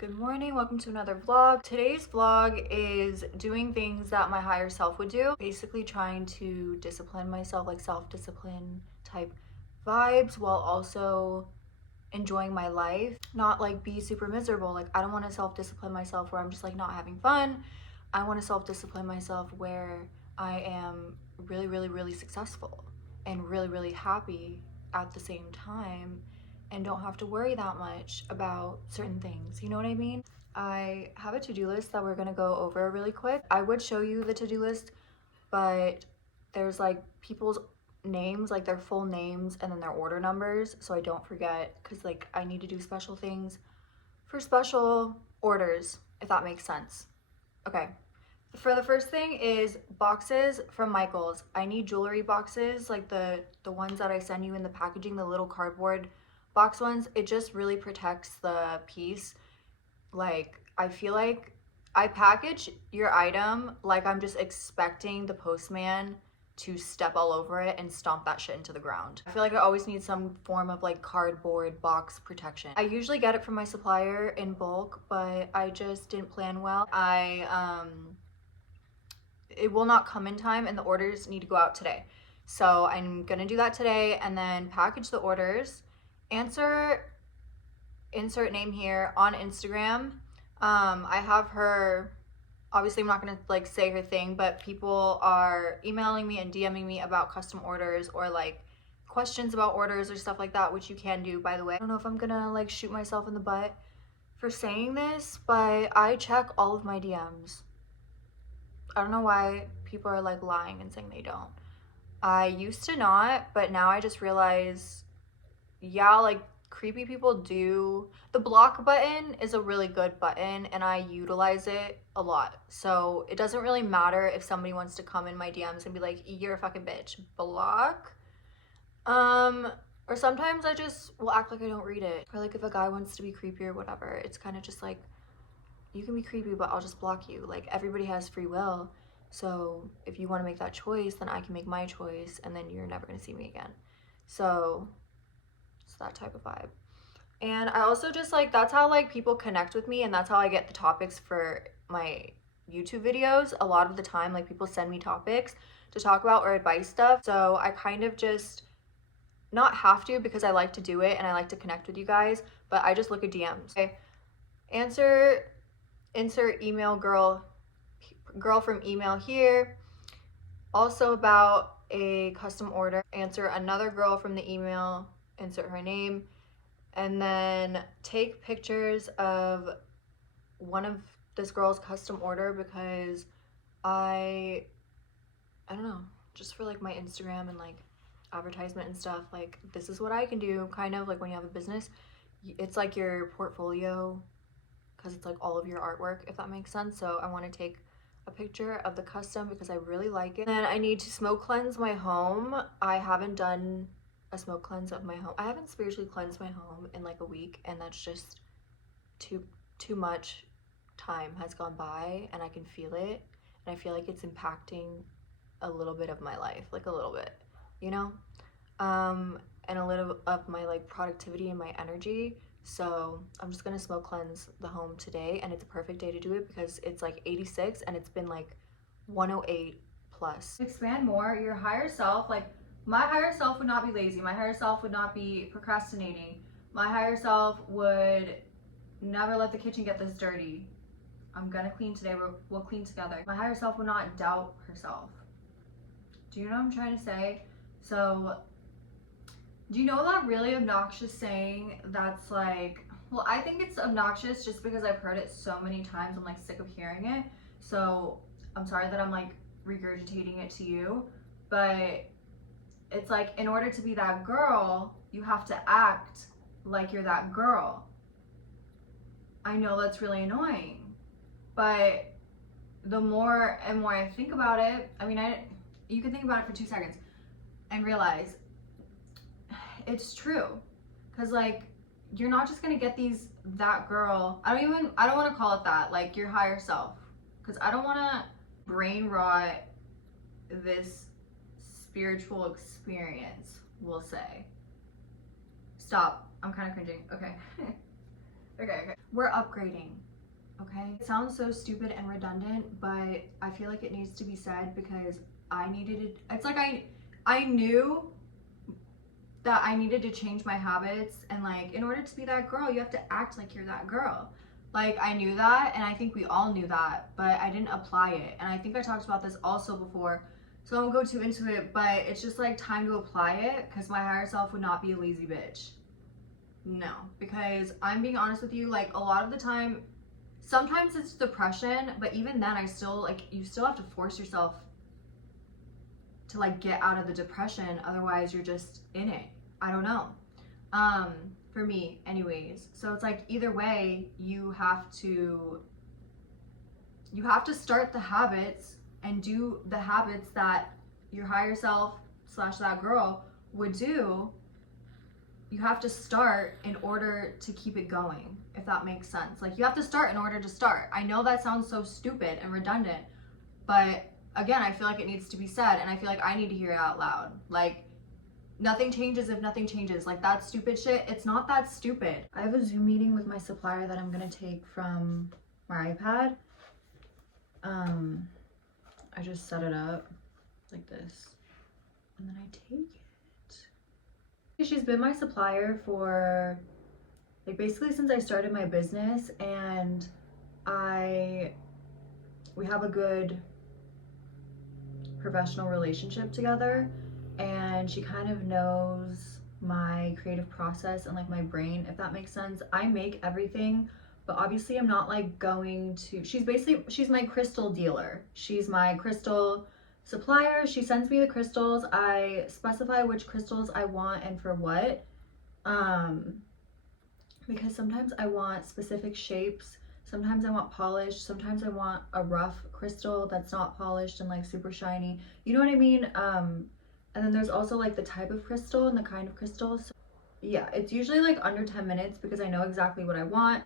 Good morning, welcome to another vlog. Today's vlog is doing things that my higher self would do. Basically trying to discipline myself, like self-discipline type vibes, while also enjoying my life. Not like be super miserable. Like I don't want to self-discipline myself where I'm just like not having fun. I want to self-discipline myself where I am really successful and really happy at the same time and don't have to worry that much about certain things. You know what I mean? I have a to-do list that we're gonna go over really quick. I would show you the to-do list, but there's like people's names, like their full names and then their order numbers, so I don't forget, because like I need to do special things for special orders, if that makes sense. Okay, for the first thing is boxes from Michaels. I need jewelry boxes, like the ones that I send you in the packaging, the little cardboard box ones. It just really protects the piece. Like I feel like I package your item like I'm just expecting the postman to step all over it and stomp that shit into the ground. I feel like I always need some form of like cardboard box protection. I usually get it from my supplier in bulk, but I just didn't plan well. It will not come in time and the orders need to go out today. So I'm gonna do that today and then package the orders, answer insert name here on Instagram. I have her, obviously I'm not gonna like say her thing, but people are emailing me and DMing me about custom orders or like questions about orders or stuff like that, which you can do, by the way. I don't know if I'm gonna like shoot myself in the butt for saying this, but I check all of my DMs. I don't know why people are like lying and saying they don't. I used to not, but now I just realize, yeah, like creepy people do. The block button is a really good button and I utilize it a lot. So it doesn't really matter if somebody wants to come in my DMs and be like, you're a fucking bitch, block. Or sometimes I just will act like I don't read it. Or like if a guy wants to be creepy or whatever, it's kind of just like, you can be creepy, but I'll just block you. Like everybody has free will. So if you want to make that choice, then I can make my choice and then you're never going to see me again. So it's that type of vibe. And I also just like, that's how like people connect with me and that's how I get the topics for my YouTube videos. A lot of the time, like people send me topics to talk about or advice stuff. So I kind of just not have to, because I like to do it and I like to connect with you guys, but I just look at DMs. Okay. Insert email girl from email here. Also about a custom order, answer another girl from the email, insert her name, and then take pictures of one of this girl's custom order because I don't know, just for like my Instagram and like advertisement and stuff, like this is what I can do, kind of like when you have a business, it's like your portfolio because it's like all of your artwork, if that makes sense. So I want to take a picture of the custom because I really like it. Then I need to smoke cleanse my home. I haven't done a smoke cleanse of my home. I haven't spiritually cleansed my home in like a week, and that's just too much time has gone by and I can feel it, and I feel like it's impacting a little bit of my life, like a little bit, you know, and a little of my like productivity and my energy. So I'm just gonna smoke cleanse the home today, and it's a perfect day to do it because it's like 86 and it's been like 108 plus. Expand more your higher self. Like my higher self would not be lazy. My higher self would not be procrastinating. My higher self would never let the kitchen get this dirty. I'm gonna clean today. We'll clean together. My higher self would not doubt herself. Do you know what I'm trying to say? So do you know that really obnoxious saying that's like, well, I think it's obnoxious just because I've heard it so many times. I'm like sick of hearing it. So I'm sorry that I'm like regurgitating it to you, but it's like, in order to be that girl, you have to act like you're that girl. I know that's really annoying, but the more and more I think about it, I mean, you can think about it for 2 seconds and realize it's true. Because like, you're not just gonna get that girl. I don't want to call it that, like your higher self, because I don't want to brain rot this spiritual experience, we'll say. Stop, I'm kind of cringing. Okay. Okay. We're upgrading, okay? It sounds so stupid and redundant, but I feel like it needs to be said because I needed it. It's like I knew that I needed to change my habits, and like in order to be that girl, you have to act like you're that girl. Like I knew that, and I think we all knew that, but I didn't apply it. And I think I talked about this also before, so I won't go too into it, but it's just like time to apply it because my higher self would not be a lazy bitch. No, because I'm being honest with you, like a lot of the time, sometimes it's depression, but even then I still like, you still have to force yourself to like get out of the depression, otherwise you're just in it. I don't know. For me anyways. So it's like either way, you have to start the habits and do the habits that your higher self slash that girl would do. You have to start in order to keep it going, if that makes sense. Like you have to start in order to start. I know that sounds so stupid and redundant, but again, I feel like it needs to be said, and I feel like I need to hear it out loud. Like, nothing changes if nothing changes. Like, that stupid shit, it's not that stupid. I have a Zoom meeting with my supplier that I'm gonna take from my iPad. I just set it up like this, and then I take it. She's been my supplier for, like, basically since I started my business, and we have a good professional relationship together, and she kind of knows my creative process and like my brain, if that makes sense. I make everything, but obviously I'm not like going to, she's my crystal dealer. She's my crystal supplier. She sends me the crystals. I specify which crystals I want and for what, because sometimes I want specific shapes. Sometimes I want polished, sometimes I want a rough crystal that's not polished and like super shiny. You know what I mean? And then there's also like the type of crystal and the kind of crystal. So yeah, it's usually like under 10 minutes because I know exactly what I want.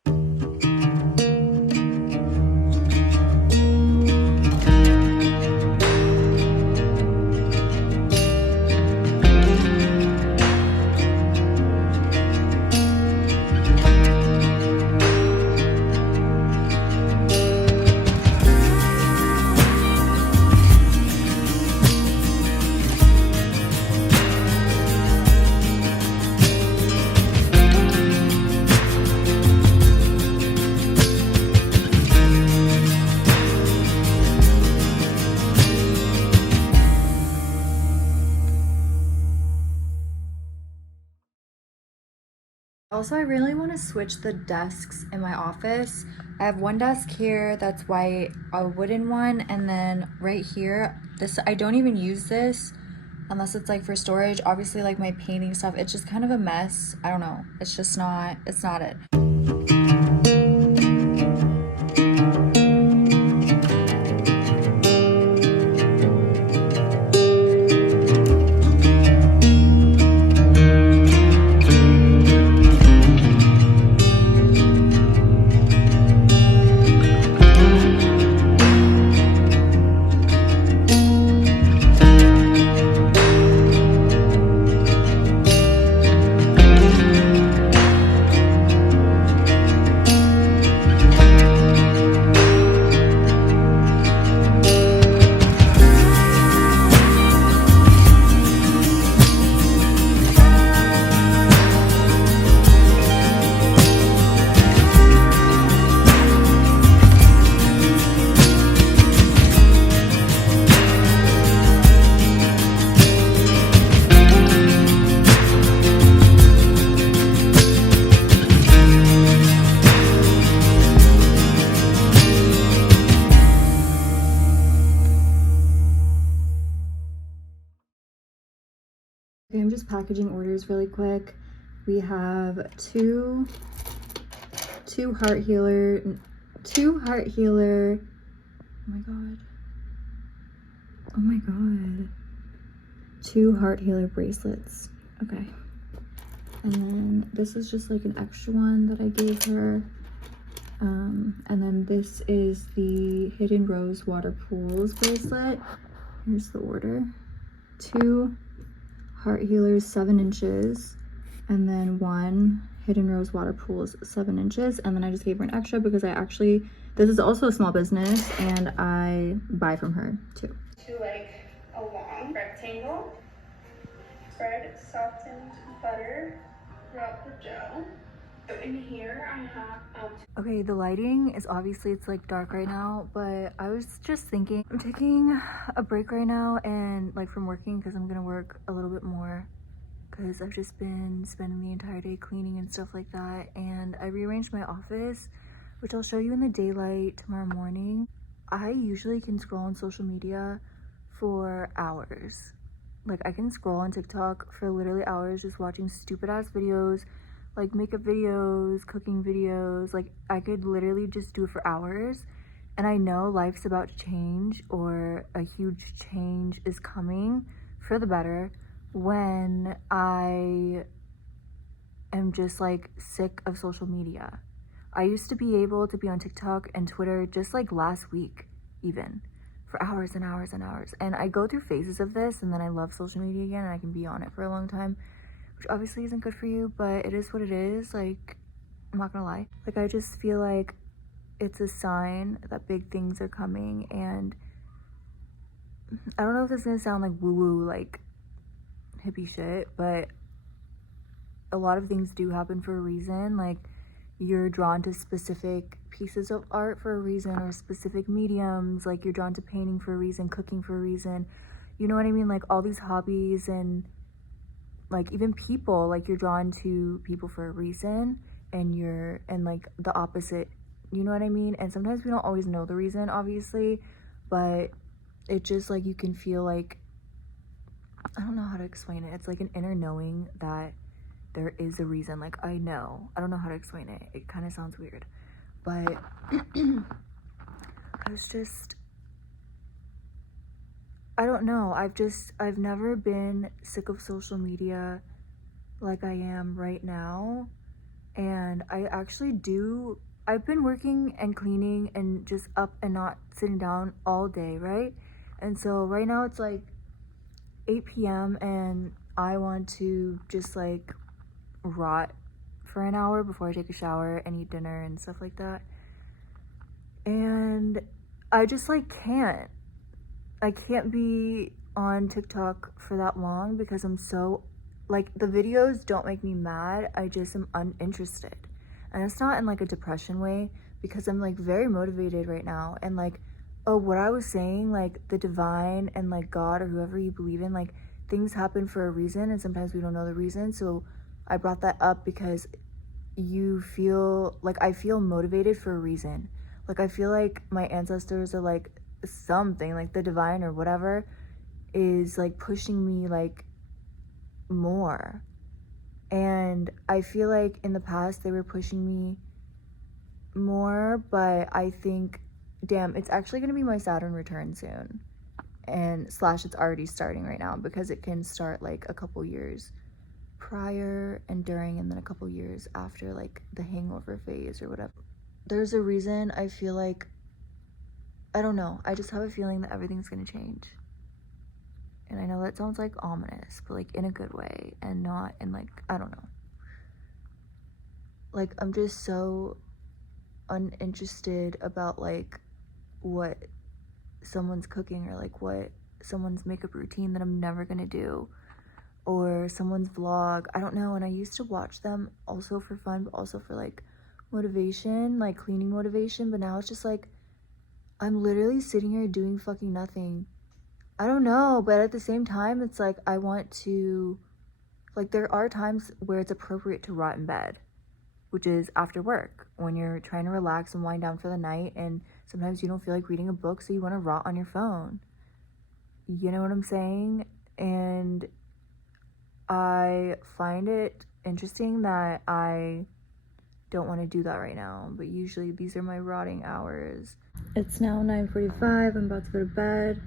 Also, I really want to switch the desks in my office. I have one desk here that's white, a wooden one, and then right here, this, I don't even use this unless it's like for storage. Obviously, like my painting stuff, it's just kind of a mess. I don't know. It's just not, it's not it. Okay, I'm just packaging orders really quick. We have two heart healer, oh my god, 2 heart healer bracelets. Okay, and then this is just like an extra one that I gave her, and then this is the Hidden Rose Water Pools bracelet. Here's the order. 2 heart healers 7 inches, and then 1 Hidden Rose water pools, 7 inches. And then I just gave her an extra because this is also a small business and I buy from her too. To like a long rectangle, spread softened butter throughout the dough. So in here I have okay, the lighting is obviously, it's like dark right now, but I was just thinking I'm taking a break right now and like from working because I'm gonna work a little bit more because I've just been spending the entire day cleaning and stuff like that. And I rearranged my office, which I'll show you in the daylight tomorrow morning. I usually can scroll on social media for hours. Like I can scroll on TikTok for literally hours just watching stupid ass videos, like makeup videos, cooking videos. Like I could literally just do it for hours. And I know life's about to change, or a huge change is coming for the better, when I am just like sick of social media. I used to be able to be on TikTok and Twitter just like last week, even for hours and hours and hours. And I go through phases of this, and then I love social media again and I can be on it for a long time, which obviously isn't good for you, but it is what it is. Like, I'm not gonna lie. Like, I just feel like it's a sign that big things are coming. And I don't know if this is gonna sound like woo-woo, like hippie shit, but a lot of things do happen for a reason. Like, you're drawn to specific pieces of art for a reason, or specific mediums. Like, you're drawn to painting for a reason, cooking for a reason, you know what I mean? Like, all these hobbies, and like even people, like you're drawn to people for a reason, and like the opposite, you know what I mean? And sometimes we don't always know the reason, obviously, but it just like, you can feel like, I don't know how to explain it. It's like an inner knowing that there is a reason. Like, I don't know how to explain it. It kind of sounds weird, but I don't know. I've never been sick of social media like I am right now. And I've been working and cleaning and just up and not sitting down all day, right? And so right now it's like 8 p.m. and I want to just like rot for an hour before I take a shower and eat dinner and stuff like that. And I just like I can't be on TikTok for that long because I'm so, like, the videos don't make me mad. I just am uninterested. And it's not in like a depression way, because I'm like very motivated right now. And like, oh, what I was saying, like the divine and like God or whoever you believe in, like things happen for a reason, and sometimes we don't know the reason. So I brought that up because you feel like, I feel motivated for a reason. Like, I feel like my ancestors are like something, like the divine or whatever is like pushing me like more. And I feel like in the past they were pushing me more, but I think, damn, it's actually going to be my Saturn return soon. And slash, it's already starting right now, because it can start like a couple years prior and during, and then a couple years after, like the hangover phase or whatever. There's a reason I feel like, I don't know, I just have a feeling that everything's gonna change. And I know that sounds like ominous, but like in a good way, and not in like, I don't know. Like, I'm just so uninterested about like what someone's cooking, or like what someone's makeup routine that I'm never gonna do, or someone's vlog. I don't know. And I used to watch them also for fun, but also for like motivation, like cleaning motivation. But now it's just like, I'm literally sitting here doing fucking nothing. I don't know, but at the same time, it's like, I want to, like, there are times where it's appropriate to rot in bed, which is after work, when you're trying to relax and wind down for the night, and sometimes you don't feel like reading a book, so you want to rot on your phone. You know what I'm saying? And I find it interesting that I don't want to do that right now, but usually these are my rotting hours. It's now 9:45. I'm about to go to bed.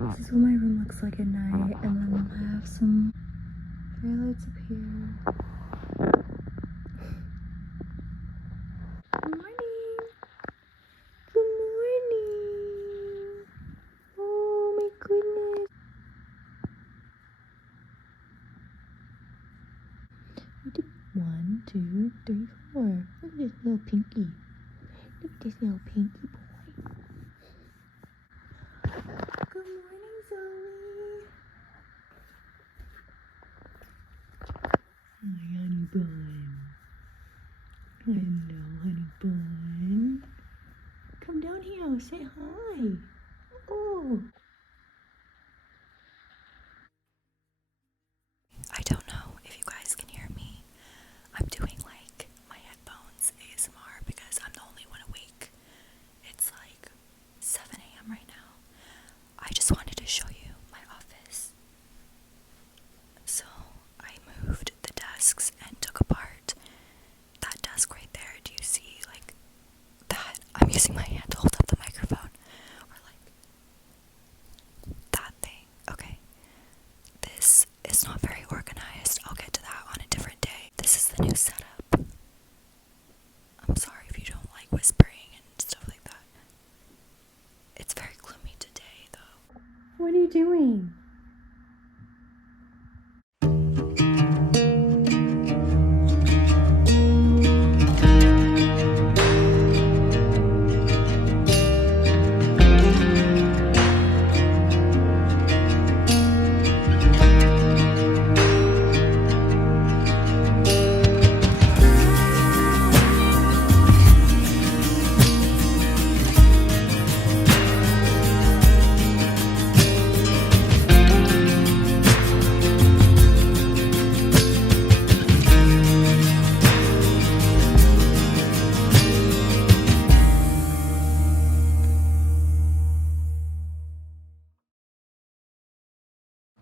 This is what my room looks like at night, and then I have some fairy lights up here. Good morning. Good morning. Oh my goodness. 1, 2, 3, 4. Look at this little pinky. Look at this little pinky boy. Good morning, Zoe. Hi, honey bun. Hello, honey bun. Come down here, say hi. Oh. I don't know if you guys can hear me. I'm doing like my headphones ASMR because I'm the only one awake. It's like 7 a.m. right now. I just wanted to show you my office. So I moved the desks and took apart that desk right there. Do you see like that? I'm using my hand to hold up the microphone. Or like that thing. Okay. This is not very organized. I'll get to that on a different day. This is the new setup. I'm sorry if you don't like whispering and stuff like that. It's very gloomy today, though. What are you doing?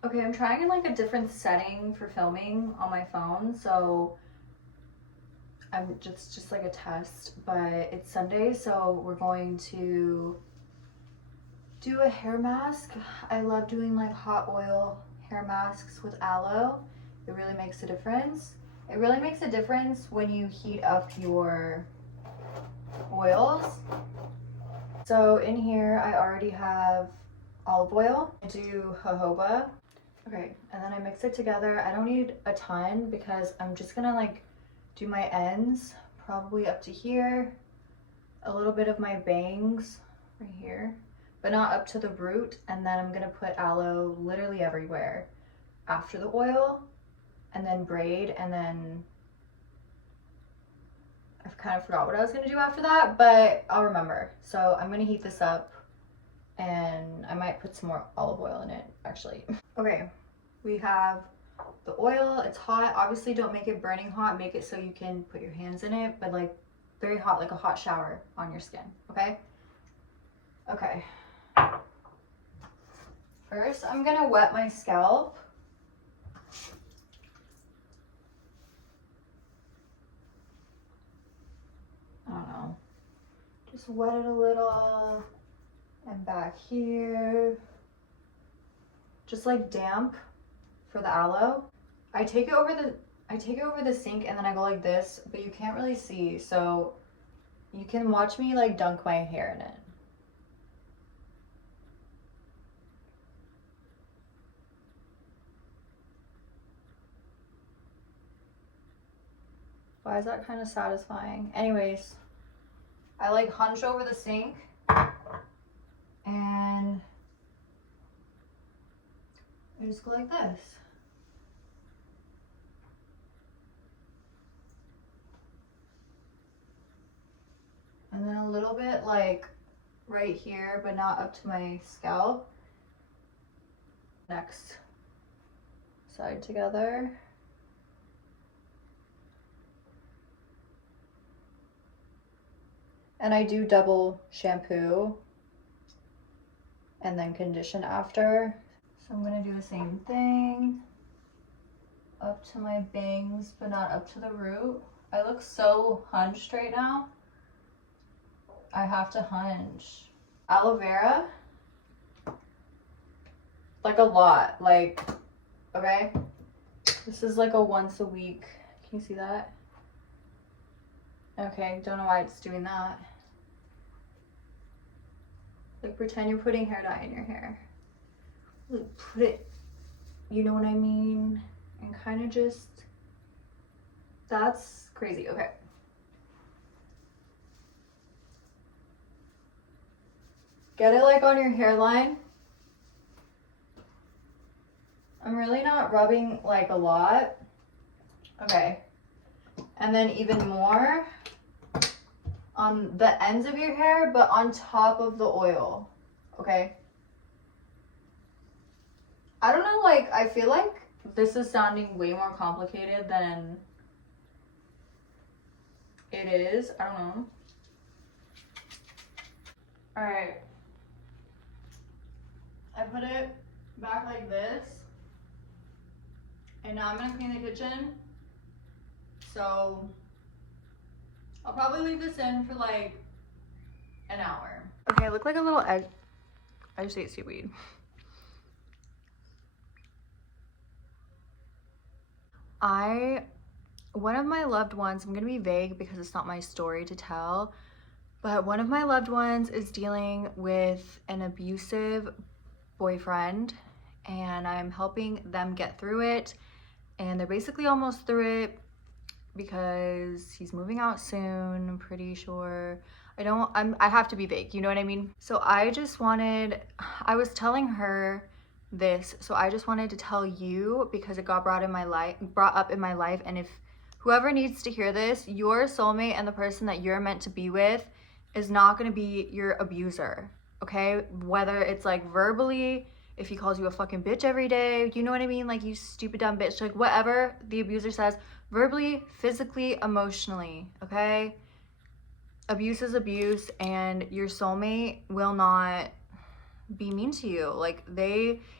Okay, I'm trying like a different setting for filming on my phone, so I'm just like a test, but it's Sunday, so we're going to do a hair mask. I love doing like hot oil hair masks with aloe. It really makes a difference. It really makes a difference when you heat up your oils. So in here, I already have olive oil. I do jojoba. Okay, and then I mix it together. I don't need a ton because I'm just gonna like do my ends, probably up to here, a little bit of my bangs right here, but not up to the root. And then I'm gonna put aloe literally everywhere after the oil, and then braid, and then I've kind of forgot what I was gonna do after that, but I'll remember. So I'm gonna heat this up, and I might put some more olive oil in it, actually. Okay, we have the oil. It's hot. Obviously, don't make it burning hot. Make it so you can put your hands in it, but like very hot, like a hot shower on your skin, okay? Okay. First, I'm gonna wet my scalp. I don't know. Just wet it a little. And back here. Just like damp for the aloe. I take it over the sink, and then I go like this, but you can't really see, so you can watch me like dunk my hair in it. Why is that kind of satisfying? Anyways, I like hunch over the sink and I just go like this. And then a little bit like right here, but not up to my scalp. Next side together. And I do double shampoo and then condition after. So I'm gonna do the same thing. Up to my bangs, but not up to the root. I look so hunched right now. I have to hunch. Aloe vera. Like a lot, like, okay? This is like a once a week. Can you see that? Okay, don't know why it's doing that. Like pretend you're putting hair dye in your hair. Like put it, you know what I mean? And kind of just That's crazy. Okay. Get it like on your hairline. I'm really not rubbing like a lot. Okay. And then even more on the ends of your hair, but on top of the oil. Okay. I don't know, like, I feel like this is sounding way more complicated than it is. I don't know. Alright. I put it back like this. And now I'm gonna clean the kitchen. So I'll probably leave this in for like an hour. Okay, I look like a little egg. I just ate seaweed. One of my loved ones, I'm gonna be vague because it's not my story to tell, but one of my loved ones is dealing with an abusive boyfriend, and I'm helping them get through it. And they're basically almost through it because he's moving out soon, I'm pretty sure. I have to be vague, you know what I mean? So I was telling her this, so I just wanted to tell you because it got brought up in my life. And if whoever needs to hear this, your soulmate and the person that you're meant to be with is not going to be your abuser, okay? Whether it's like verbally, if he calls you a fucking bitch every day, you know what I mean? Like, you stupid dumb bitch, like whatever the abuser says, verbally, physically, emotionally, okay? Abuse is abuse, and your soulmate will not be mean to you. Like,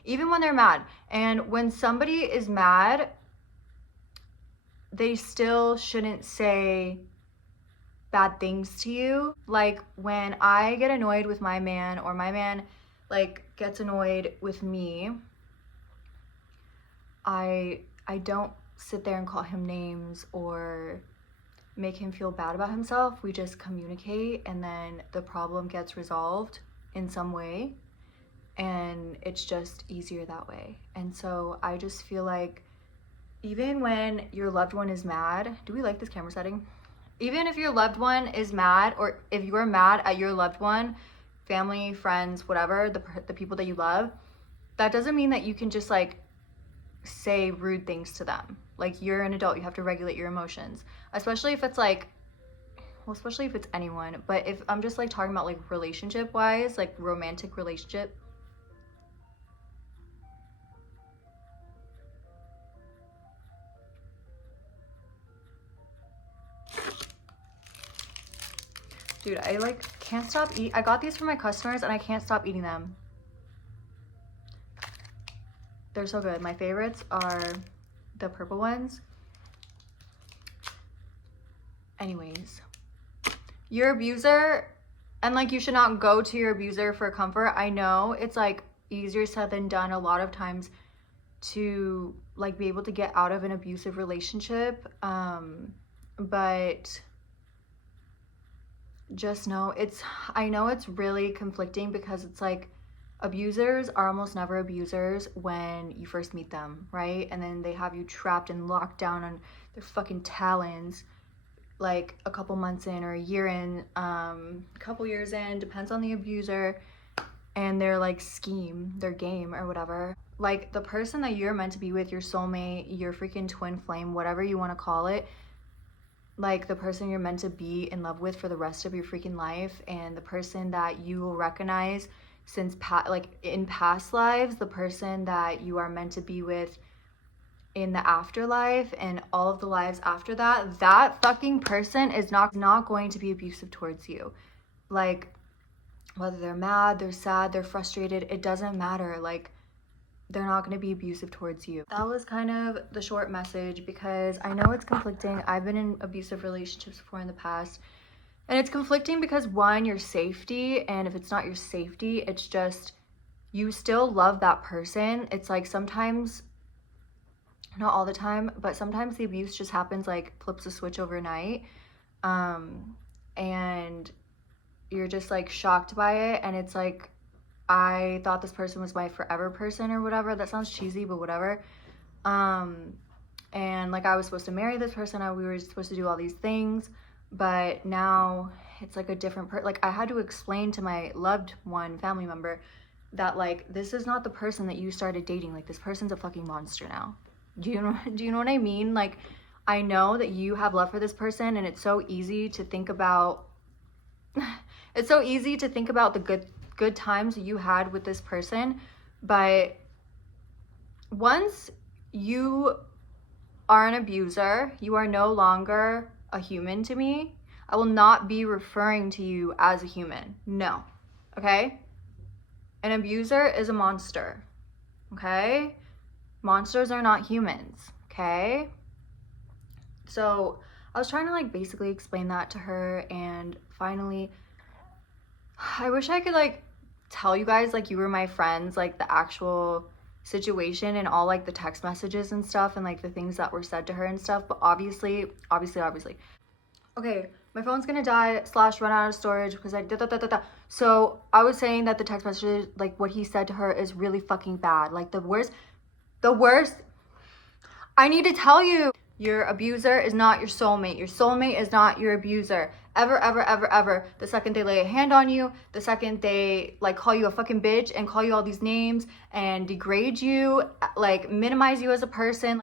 even when they're mad, and when somebody is mad, they still shouldn't say bad things to you. Like, when I get annoyed with my man, or my man like gets annoyed with me, I don't sit there and call him names or make him feel bad about himself. We just communicate, and then the problem gets resolved in some way, and it's just easier that way. And so I just feel like even when your loved one is mad, do we like this camera setting? Even if your loved one is mad, or if you're mad at your loved one, family, friends, whatever, the people that you love, that doesn't mean that you can just like say rude things to them. Like, you're an adult, you have to regulate your emotions, especially if it's like, well, especially if it's anyone. But if I'm just like talking about like relationship wise, like romantic relationship, dude, I like can't stop I got these for my customers and I can't stop eating them. They're so good. My favorites are the purple ones. Anyways, your abuser, and like, you should not go to your abuser for comfort. I know it's like easier said than done a lot of times to like be able to get out of an abusive relationship, but just know I know it's really conflicting because it's like, abusers are almost never abusers when you first meet them, right? And then they have you trapped and locked down on their fucking talons like a couple months in, or a year in, a couple years in, depends on the abuser and their like scheme, their game or whatever. Like, the person that you're meant to be with, your soulmate, your freaking twin flame, whatever you want to call it, like the person you're meant to be in love with for the rest of your freaking life, and the person that you will recognize since in past lives, the person that you are meant to be with in the afterlife and all of the lives after that, that fucking person is not going to be abusive towards you. Like, whether they're mad, they're sad, they're frustrated, it doesn't matter. Like, they're not going to be abusive towards you. That was kind of the short message because I know it's conflicting. I've been in abusive relationships before in the past, and it's conflicting because, one, your safety, and if it's not your safety, it's just you still love that person. It's like, sometimes, not all the time, but sometimes the abuse just happens, like flips a switch overnight, and you're just like shocked by it, and it's like, I thought this person was my forever person or whatever. That sounds cheesy, but whatever. and like I was supposed to marry this person, we were supposed to do all these things, but now it's like a different like I had to explain to my loved one family member that like this is not the person that you started dating. Like this person's a fucking monster now. Do you know what I mean? Like I know that you have love for this person, and it's so easy to think about the good times you had with this person, but once you are an abuser, you are no longer a human to me. I will not be referring to you as a human. No. Okay? An abuser is a monster. Okay? Monsters are not humans. Okay? So I was trying to like basically explain that to her, and finally, I wish I could like tell you guys like you were my friends, like the actual situation and all like the text messages and stuff and like the things that were said to her and stuff, but obviously okay, my phone's gonna die / run out of storage because I so I was saying that the text messages, like what he said to her, is really fucking bad. Like the worst I need to tell you, your abuser is not your soulmate. Your soulmate is not your abuser. Ever, ever, ever, ever. The second they lay a hand on you, the second they like call you a fucking bitch and call you all these names and degrade you, like minimize you as a person.